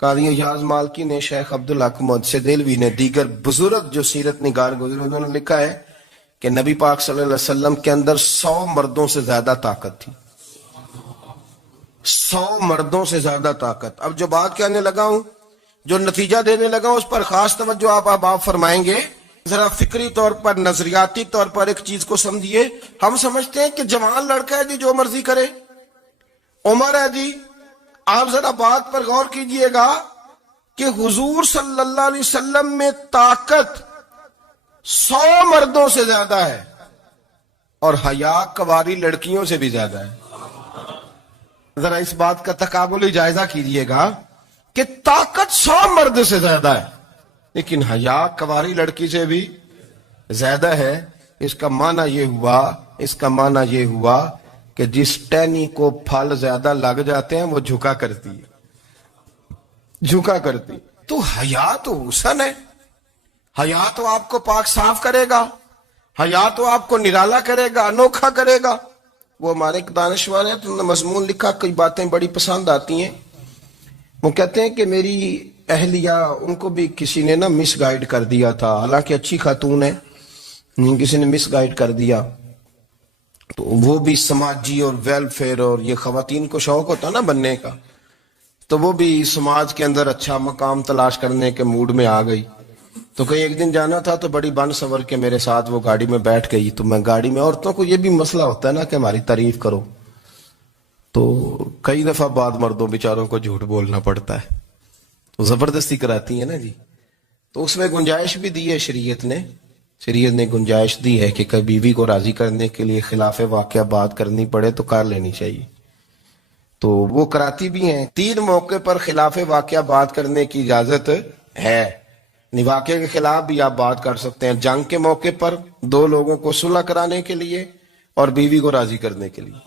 قاضی ایاز مالکی نے، شیخ عبدالحق محدث دہلوی نے، دیگر بزرگ جو سیرت نگار گزرے انہوں نے لکھا ہے کہ نبی پاک صلی اللہ علیہ وسلم کے اندر 100 مردوں سے زیادہ طاقت تھی. 100 مردوں سے زیادہ طاقت. اب جو بات کہنے لگا ہوں، جو نتیجہ دینے لگا ہوں، اس پر خاص توجہ آپ فرمائیں گے. ذرا فکری طور پر، نظریاتی طور پر ایک چیز کو سمجھیے. ہم سمجھتے ہیں کہ جوان لڑکا ہے جی، جو مرضی کرے، عمر ہے جی. آپ ذرا بات پر غور کیجئے گا کہ حضور صلی اللہ علیہ وسلم میں طاقت 100 مردوں سے زیادہ ہے اور حیا کواری لڑکیوں سے بھی زیادہ ہے. ذرا اس بات کا تقابلی جائزہ کیجئے گا کہ طاقت 100 مرد سے زیادہ ہے لیکن حیا کواری لڑکی سے بھی زیادہ ہے. اس کا معنی یہ ہوا کہ جس ٹہنی کو پھل زیادہ لگ جاتے ہیں وہ جھکا کرتی. تو حیا تو حسن ہے، حیا تو آپ کو پاک صاف کرے گا، حیا تو آپ کو نرالا کرے گا، انوکھا کرے گا. وہ ہمارے ایک دانشور ہیں، تو انہوں نے مضمون لکھا، کئی باتیں بڑی پسند آتی ہیں. وہ کہتے ہیں کہ میری اہلیہ، ان کو بھی کسی نے مس گائیڈ کر دیا تھا، حالانکہ اچھی خاتون ہے، کسی نے مس گائیڈ کر دیا. تو وہ بھی سماجی اور ویلفیئر، اور یہ خواتین کو شوق ہوتا نا بننے کا، تو وہ بھی سماج کے اندر اچھا مقام تلاش کرنے کے موڈ میں آ گئی. تو کہیں ایک دن جانا تھا تو بڑی بن سور کے میرے ساتھ وہ گاڑی میں بیٹھ گئی. تو میں گاڑی میں، عورتوں کو یہ بھی مسئلہ ہوتا ہے نا کہ ہماری تعریف کرو، تو کئی دفعہ بعد مردوں بیچاروں کو جھوٹ بولنا پڑتا ہے، تو زبردستی کراتی ہے نا جی. تو اس میں گنجائش بھی دی ہے شریعت نے گنجائش دی ہے کہ کبھی بیوی کو راضی کرنے کے لیے خلاف واقعہ بات کرنی پڑے تو کر لینی چاہیے. تو وہ کراتی بھی ہیں. 3 موقع پر خلاف واقعہ بات کرنے کی اجازت ہے. واقعے کے خلاف بھی آپ بات کر سکتے ہیں. جنگ کے موقع پر 2 لوگوں کو صلح کرانے کے لیے اور بیوی کو راضی کرنے کے لیے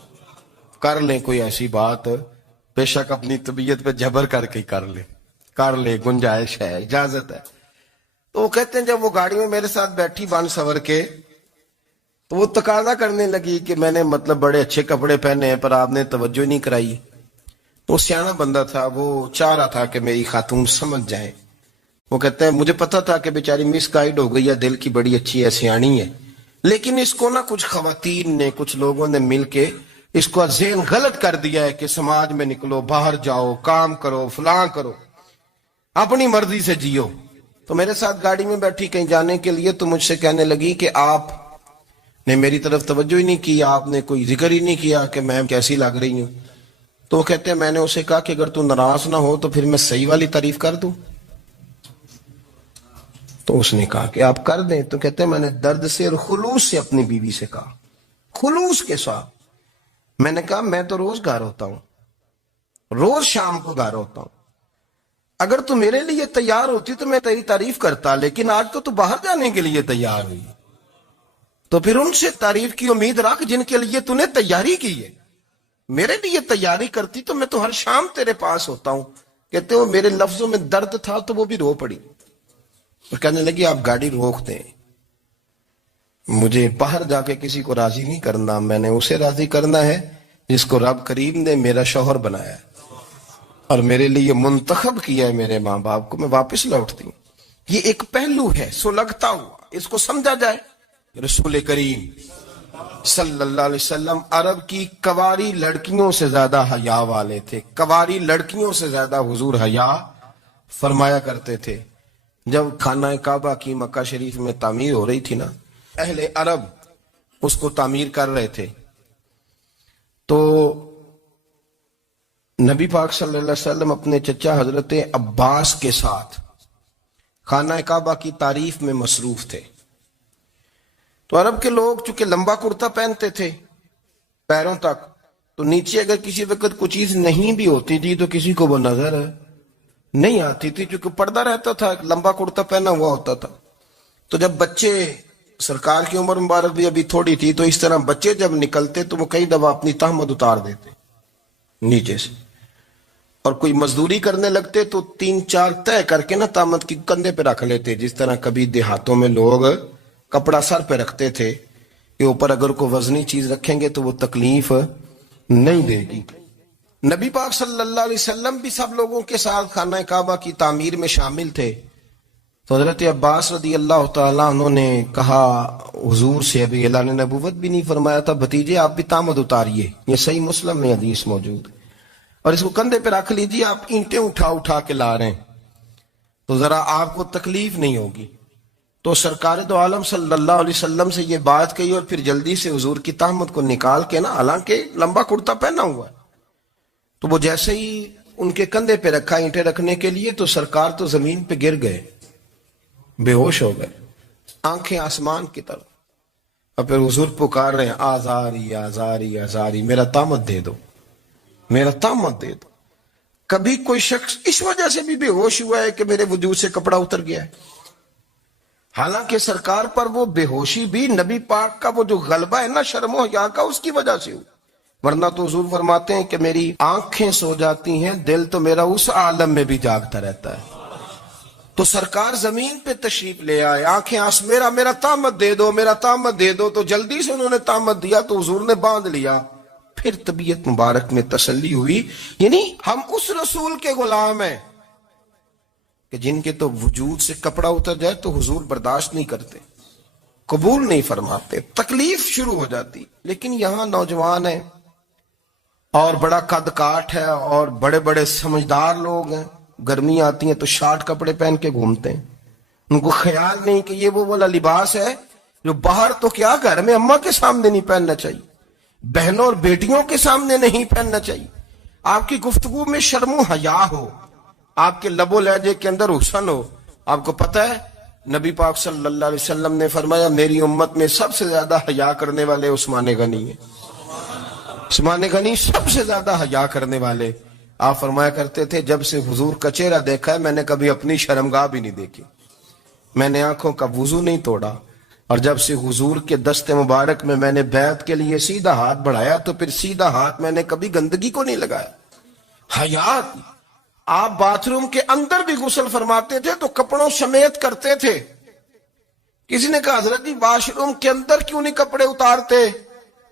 کر لیں کوئی ایسی بات، بے شک اپنی طبیعت پہ جبر کر کے کر لیں، گنجائش ہے، اجازت ہے. تو وہ کہتے ہیں جب وہ گاڑی میں میرے ساتھ بیٹھی بن سور کے، تو وہ تقاضا کرنے لگی کہ میں نے بڑے اچھے کپڑے پہنے ہیں پر آپ نے توجہ نہیں کرائی. وہ سیانا بندہ تھا، وہ چاہ رہا تھا کہ میری خاتون سمجھ جائے. وہ کہتے ہیں مجھے پتا تھا کہ بیچاری مس گائیڈ ہو گئی ہے، دل کی بڑی اچھی ہے، سیانی ہے، لیکن اس کو کچھ خواتین نے، کچھ لوگوں نے مل کے اس کو ذہن غلط کر دیا ہے کہ سماج میں نکلو، باہر جاؤ، کام کرو، فلاں کرو، اپنی مرضی سے جیو. تو میرے ساتھ گاڑی میں بیٹھی کہیں جانے کے لیے، تو مجھ سے کہنے لگی کہ آپ نے میری طرف توجہ ہی نہیں کی، آپ نے کوئی ذکر ہی نہیں کیا کہ میں کیسی لگ رہی ہوں. تو وہ کہتے ہیں میں نے اسے کہا کہ اگر تو ناراض نہ ہو تو پھر میں صحیح والی تعریف کر دوں. تو اس نے کہا کہ آپ کر دیں. تو کہتے ہیں میں نے درد سے اور خلوص سے اپنی بیوی سے کہا، خلوص کے ساتھ. میں نے کہا میں تو روز گھر ہوتا ہوں، روز شام کو گھر ہوتا ہوں، اگر تو میرے لیے تیار ہوتی تو میں تیری تعریف کرتا، لیکن آج تو باہر جانے کے لیے تیار ہوئی، تو پھر ان سے تعریف کی امید رکھ جن کے لیے تو نے تیاری کی ہے. میرے لیے تیاری کرتی تو میں تو ہر شام تیرے پاس ہوتا ہوں. کہتے ہو میرے لفظوں میں درد تھا تو وہ بھی رو پڑی اور کہنے لگی آپ گاڑی روک دیں، مجھے باہر جا کے کسی کو راضی نہیں کرنا، میں نے اسے راضی کرنا ہے جس کو رب کریم نے میرا شوہر بنایا ہے اور میرے لیے منتخب کیا ہے میرے ماں باپ کو. میں واپس لوٹتی ہوں. یہ ایک پہلو ہے سلگتا ہوا، اس کو سمجھا جائے. رسول کریم صلی اللہ علیہ وسلم عرب کی کواری لڑکیوں سے زیادہ حیا والے تھے. کواری لڑکیوں سے زیادہ حضور حیا فرمایا کرتے تھے. جب خانہ کعبہ کی مکہ شریف میں تعمیر ہو رہی تھی نا، اہل عرب اس کو تعمیر کر رہے تھے، تو نبی پاک صلی اللہ علیہ وسلم اپنے چچا حضرت عباس کے ساتھ خانہ کعبہ کی تعریف میں مصروف تھے. تو عرب کے لوگ چونکہ لمبا کرتا پہنتے تھے پیروں تک، تو نیچے اگر کسی وقت کوئی چیز نہیں بھی ہوتی تھی تو کسی کو وہ نظر نہیں آتی تھی، چونکہ پردہ رہتا تھا، لمبا کرتا پہنا ہوا ہوتا تھا. تو جب بچے، سرکار کی عمر مبارک بھی ابھی تھوڑی تھی، تو اس طرح بچے جب نکلتے تو وہ کئی دفعہ اپنی تہمت اتار دیتے نیچے سے، اور کوئی مزدوری کرنے لگتے تو 3-4 طے کر کے تہمت کی کندھے پہ رکھ لیتے. جس طرح کبھی دیہاتوں میں لوگ کپڑا سر پہ رکھتے تھے کہ اوپر اگر کوئی وزنی چیز رکھیں گے تو وہ تکلیف نہیں دے گی. نبی پاک صلی اللہ علیہ وسلم بھی سب لوگوں کے ساتھ خانہ کعبہ کی تعمیر میں شامل تھے. تو حضرت عباس رضی اللہ تعالیٰ عنہ نے کہا حضور سے، ابھی اعلان نبوت بھی نہیں فرمایا تھا، بھتیجے آپ بھی تامد اتاریے. یہ صحیح مسلم میں حدیث موجود ہے. اور اس کو کندھے پہ رکھ لیجیے، آپ اینٹیں اٹھا اٹھا کے لا رہے ہیں تو ذرا آپ کو تکلیف نہیں ہوگی. تو سرکار دو عالم صلی اللہ علیہ وسلم سے یہ بات کہی اور پھر جلدی سے حضور کی تہمت کو نکال کے نا، حالانکہ لمبا کرتا پہنا ہوا ہے، تو وہ جیسے ہی ان کے کندھے پہ رکھا اینٹیں رکھنے کے لیے تو سرکار تو زمین پہ گر گئے، بے ہوش ہو گئے، آنکھیں آسمان کی طرف. اور پھر حضور پکار رہے ہیں آزاری آزاری آزاری، میرا تامت دے دو، میرا تامت دے دو. کبھی کوئی شخص اس وجہ سے بھی بے ہوش ہوا ہے کہ میرے وجود سے کپڑا اتر گیا ہے؟ حالانکہ سرکار پر وہ بے ہوشی بھی نبی پاک کا وہ جو غلبہ ہے نا شرم و حیا کا، اس کی وجہ سے ہوئی. ورنہ تو حضور فرماتے ہیں کہ میری آنکھیں سو جاتی ہیں، دل تو میرا اس عالم میں بھی جاگتا رہتا ہے. تو سرکار زمین پہ تشریف لے آئے، آنکھیں میرا تامت دے دو، میرا تامت دے دو. تو جلدی سے انہوں نے تامت دیا تو حضور نے باندھ لیا. پھر طبیعت مبارک میں تسلی ہوئی. یعنی ہم اس رسول کے غلام ہیں کہ جن کے تو وجود سے کپڑا اتر جائے تو حضور برداشت نہیں کرتے، قبول نہیں فرماتے، تکلیف شروع ہو جاتی. لیکن یہاں نوجوان ہیں اور بڑا قد کاٹ ہے اور بڑے بڑے سمجھدار لوگ ہیں، گرمی آتی ہیں تو شارٹ کپڑے پہن کے گھومتے ہیں. ان کو خیال نہیں کہ یہ وہ والا لباس ہے جو باہر تو کیا گھر میں اماں کے سامنے نہیں پہننا چاہیے، بہنوں اور بیٹیوں کے سامنے نہیں پہننا چاہیے. آپ کی گفتگو میں شرم و حیا ہو، آپ کے لب و لہجے کے اندر حسن ہو. آپ کو پتہ ہے نبی پاک صلی اللہ علیہ وسلم نے فرمایا میری امت میں سب سے زیادہ حیا کرنے والے عثمان غنی ہیں. عثمان غنی سب سے زیادہ حیا کرنے والے. آپ فرمایا کرتے تھے جب سے حضور کا چہرہ دیکھا ہے میں نے کبھی اپنی شرمگاہ بھی نہیں دیکھی، میں نے آنکھوں کا وضو نہیں توڑا. اور جب سے حضور کے دست مبارک میں میں نے بیعت کے لیے سیدھا ہاتھ بڑھایا تو پھر سیدھا ہاتھ میں نے کبھی گندگی کو نہیں لگایا. حیات. آپ باتھ روم کے اندر بھی غسل فرماتے تھے تو کپڑوں سمیت کرتے تھے. کسی نے کہا حضرت جی واش روم کے اندر کیوں نہیں کپڑے اتارتے؟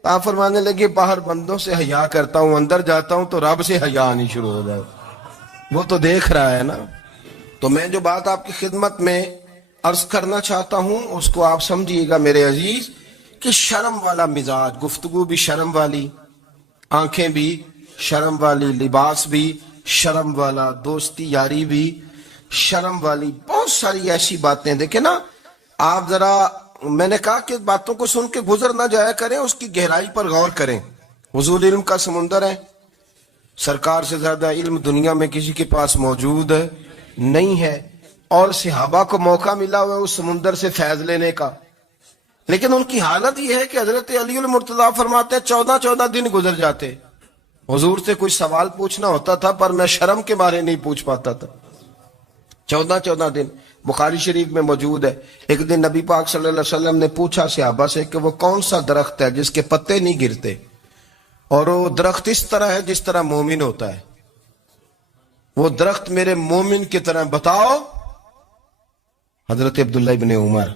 آپ فرمانے لگے باہر بندوں سے حیا کرتا ہوں، اندر جاتا ہوں تو رب سے حیا آنی شروع ہو جائے، وہ تو دیکھ رہا ہے نا. تو میں جو بات آپ کی خدمت میں عرض کرنا چاہتا ہوں اس کو آپ سمجھیے گا میرے عزیز، کہ شرم والا مزاج، گفتگو بھی شرم والی، آنکھیں بھی شرم والی، لباس بھی شرم والا، دوستی یاری بھی شرم والی، بہت ساری ایسی باتیں. دیکھیں نا آپ ذرا، میں نے کہا کہ باتوں کو سن کے گزر نہ جایا کریں، اس کی گہرائی پر غور کریں. حضور علم کا سمندر ہے، سرکار سے زیادہ علم دنیا میں کسی کے پاس موجود نہیں ہے، اور صحابہ کو موقع ملا ہوا ہے اس سمندر سے فیض لینے کا. لیکن ان کی حالت یہ ہے کہ حضرت علی المرتضیٰ فرماتے ہیں 14 دن گزر جاتے، حضور سے کوئی سوال پوچھنا ہوتا تھا پر میں شرم کے بارے نہیں پوچھ پاتا تھا. 14 دن بخاری شریف میں موجود ہے. ایک دن نبی پاک صلی اللہ علیہ وسلم نے پوچھا صحابہ سے کہ وہ کون سا درخت ہے جس کے پتے نہیں گرتے، اور وہ درخت اس طرح ہے جس طرح مومن ہوتا ہے، وہ درخت میرے مومن کی طرح بتاؤ. حضرت عبداللہ ابن عمر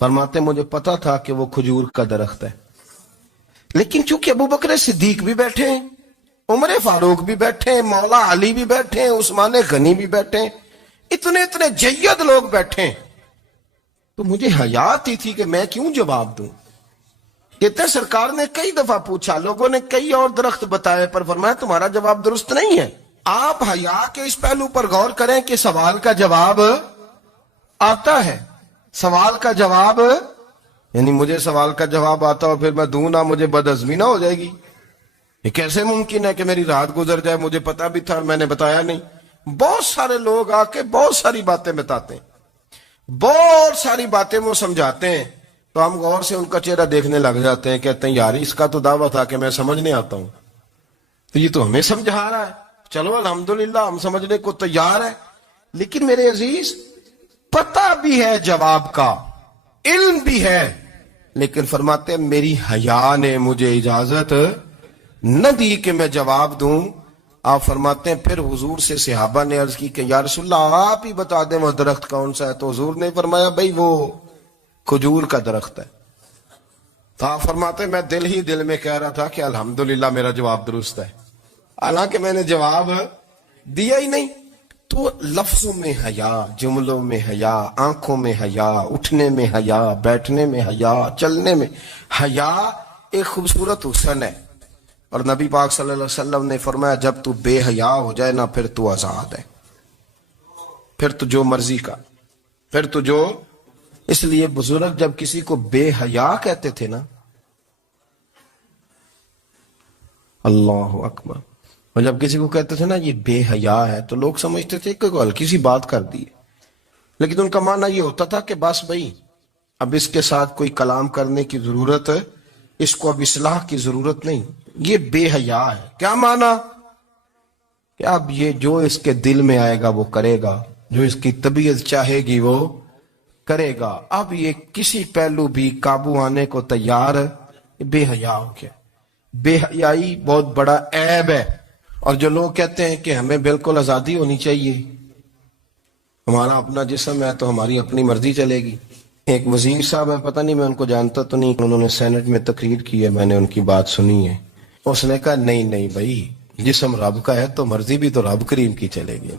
فرماتے مجھے پتا تھا کہ وہ کھجور کا درخت ہے، لیکن چونکہ ابو بکر صدیق بھی بیٹھے ہیں، عمر فاروق بھی بیٹھے ہیں، مولا علی بھی بیٹھے ہیں، عثمان غنی بھی بیٹھے ہیں، اتنے جید لوگ بیٹھے ہیں، تو مجھے حیا آتی تھی کہ میں کیوں جواب دوں. کہتے ہیں سرکار نے کئی دفعہ پوچھا، لوگوں نے کئی اور درخت بتائے پر فرمایا تمہارا جواب درست نہیں ہے. آپ حیا کے اس پہلو پر غور کریں کہ سوال کا جواب آتا ہے، سوال کا جواب، یعنی مجھے سوال کا جواب آتا اور پھر میں دوں نہ، مجھے بدعزمی نہ ہو جائے گی. یہ کیسے ممکن ہے کہ میری رات گزر جائے، مجھے پتا بھی تھا میں نے بتایا نہیں. بہت سارے لوگ آ کے بہت ساری باتیں بتاتے ہیں، بہت ساری باتیں وہ سمجھاتے ہیں، تو ہم غور سے ان کا چہرہ دیکھنے لگ جاتے ہیں، کہتے ہیں یار اس کا تو دعویٰ تھا کہ میں سمجھنے آتا ہوں، تو یہ تو ہمیں سمجھا رہا ہے، چلو الحمدللہ ہم سمجھنے کو تیار ہے. لیکن میرے عزیز پتہ بھی ہے جواب کا، علم بھی ہے، لیکن فرماتے ہیں میری حیا نے مجھے اجازت نہ دی کہ میں جواب دوں. آپ فرماتے ہیں پھر حضور سے صحابہ نے عرض کی کہ یا رسول اللہ آپ ہی بتا دیں وہ درخت کون سا ہے. تو حضور نے فرمایا بھئی وہ کھجور کا درخت ہے. تو آپ فرماتے ہیں میں دل ہی دل میں کہہ رہا تھا کہ الحمدللہ میرا جواب درست ہے. حالانکہ میں نے جواب دیا ہی نہیں. تو لفظوں میں حیا، جملوں میں حیا، آنکھوں میں حیا، اٹھنے میں حیا، بیٹھنے میں حیا، چلنے میں حیا ایک خوبصورت حسن ہے. اور نبی پاک صلی اللہ علیہ وسلم نے فرمایا جب تو بے حیا ہو جائے نا پھر تو آزاد ہے، پھر تو جو مرضی کا، پھر تو جو. اس لیے بزرگ جب کسی کو بے حیا کہتے تھے نا، اللہ اکبر، اور جب کسی کو کہتے تھے نا یہ بے حیا ہے تو لوگ سمجھتے تھے کہ ہلکی سی بات کر دی ہے، لیکن ان کا معنی یہ ہوتا تھا کہ بس بھائی اب اس کے ساتھ کوئی کلام کرنے کی ضرورت ہے، اس کو اب اصلاح کی ضرورت نہیں، یہ بے حیا ہے. کیا معنی؟ کہ اب یہ جو اس کے دل میں آئے گا وہ کرے گا، جو اس کی طبیعت چاہے گی وہ کرے گا، اب یہ کسی پہلو بھی قابو آنے کو تیار ہے. بے حیا ہو گیا. بے حیائی بہت بڑا عیب ہے. اور جو لوگ کہتے ہیں کہ ہمیں بالکل آزادی ہونی چاہیے، ہمارا اپنا جسم ہے تو ہماری اپنی مرضی چلے گی. ایک وزیر صاحب ہے، پتہ نہیں میں ان کو جانتا تو نہیں، انہوں نے سینٹ میں تقریر کی ہے، میں نے ان کی بات سنی ہے. اس نے کہا نہیں بھائی، جسم رب کا ہے تو مرضی بھی تو رب کریم کی چلے گی،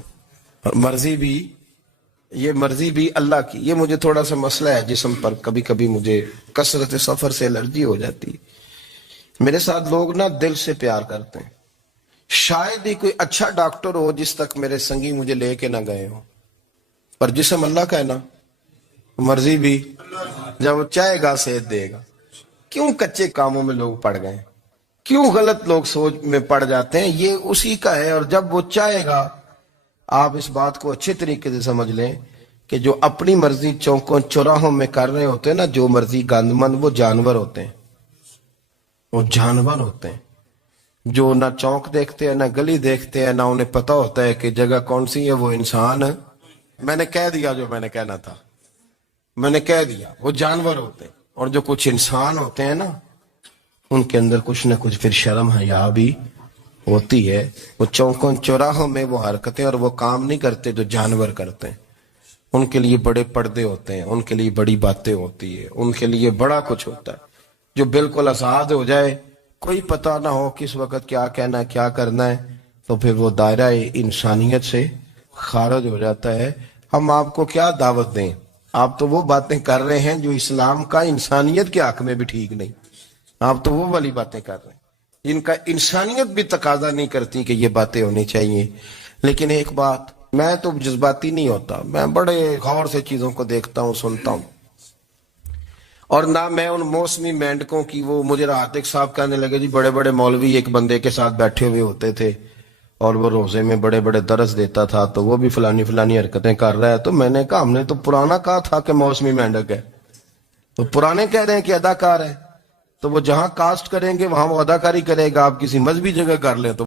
اور مرضی بھی اللہ کی. یہ مجھے تھوڑا سا مسئلہ ہے جسم پر، کبھی کبھی مجھے کثرت سفر سے الرجی ہو جاتی. میرے ساتھ لوگ نا دل سے پیار کرتے ہیں. شاید ہی کوئی اچھا ڈاکٹر ہو جس تک میرے سنگی مجھے لے کے نہ گئے ہو، پر جسم اللہ کا ہے نا، مرضی بھی جب وہ چاہے گا صحت دے گا. کیوں کچے کاموں میں لوگ پڑ گئے، کیوں غلط لوگ سوچ میں پڑ جاتے ہیں؟ یہ اسی کا ہے. اور جب وہ چاہے گا، آپ اس بات کو اچھے طریقے سے سمجھ لیں کہ جو اپنی مرضی چوکوں چوراہوں میں کر رہے ہوتے ہیں نا، جو مرضی گندمند، وہ جانور ہوتے ہیں. وہ جانور ہوتے ہیں جو نہ چوک دیکھتے ہیں، نہ گلی دیکھتے ہیں، نہ انہیں پتہ ہوتا ہے کہ جگہ کون سی ہے. وہ انسان، میں نے کہہ دیا جو میں نے کہنا تھا، میں نے کہہ دیا. وہ جانور ہوتے ہیں. اور جو کچھ انسان ہوتے ہیں نا، ان کے اندر کچھ نہ کچھ پھر شرم حیا بھی ہوتی ہے. وہ چوکوں چوراہوں میں وہ حرکتیں اور وہ کام نہیں کرتے جو جانور کرتے ہیں. ان کے لیے بڑے پردے ہوتے ہیں، ان کے لیے بڑی باتیں ہوتی ہے، ان کے لیے بڑا کچھ ہوتا ہے. جو بالکل آزاد ہو جائے، کوئی پتہ نہ ہو کس وقت کیا کہنا ہے کیا کرنا ہے، تو پھر وہ دائرہ انسانیت سے خارج ہو جاتا ہے. ہم آپ کو کیا دعوت دیں؟ آپ تو وہ باتیں کر رہے ہیں جو اسلام کا انسانیت کے حق میں بھی ٹھیک نہیں. آپ تو وہ والی باتیں کر رہے ہیں جن کا انسانیت بھی تقاضا نہیں کرتی کہ یہ باتیں ہونی چاہیے. لیکن ایک بات، میں تو جذباتی نہیں ہوتا، میں بڑے غور سے چیزوں کو دیکھتا ہوں، سنتا ہوں. اور نہ میں ان موسمی مینڈکوں کی، وہ مجھے عاتق صاحب کہنے لگے جی بڑے بڑے مولوی ایک بندے کے ساتھ بیٹھے ہوئے ہوتے تھے اور وہ روزے میں بڑے بڑے درس دیتا تھا تو وہ بھی فلانی حرکتیں کر رہا ہے. تو میں نے کہا ہم نے تو پرانا کہا تھا کہ موسمی مینڈک ہے، تو پرانے کہہ رہے ہیں کہ اداکار ہے، تو وہ جہاں کاسٹ کریں گے وہاں وہ اداکاری کرے گا. آپ کسی مذہبی جگہ کر لیں تو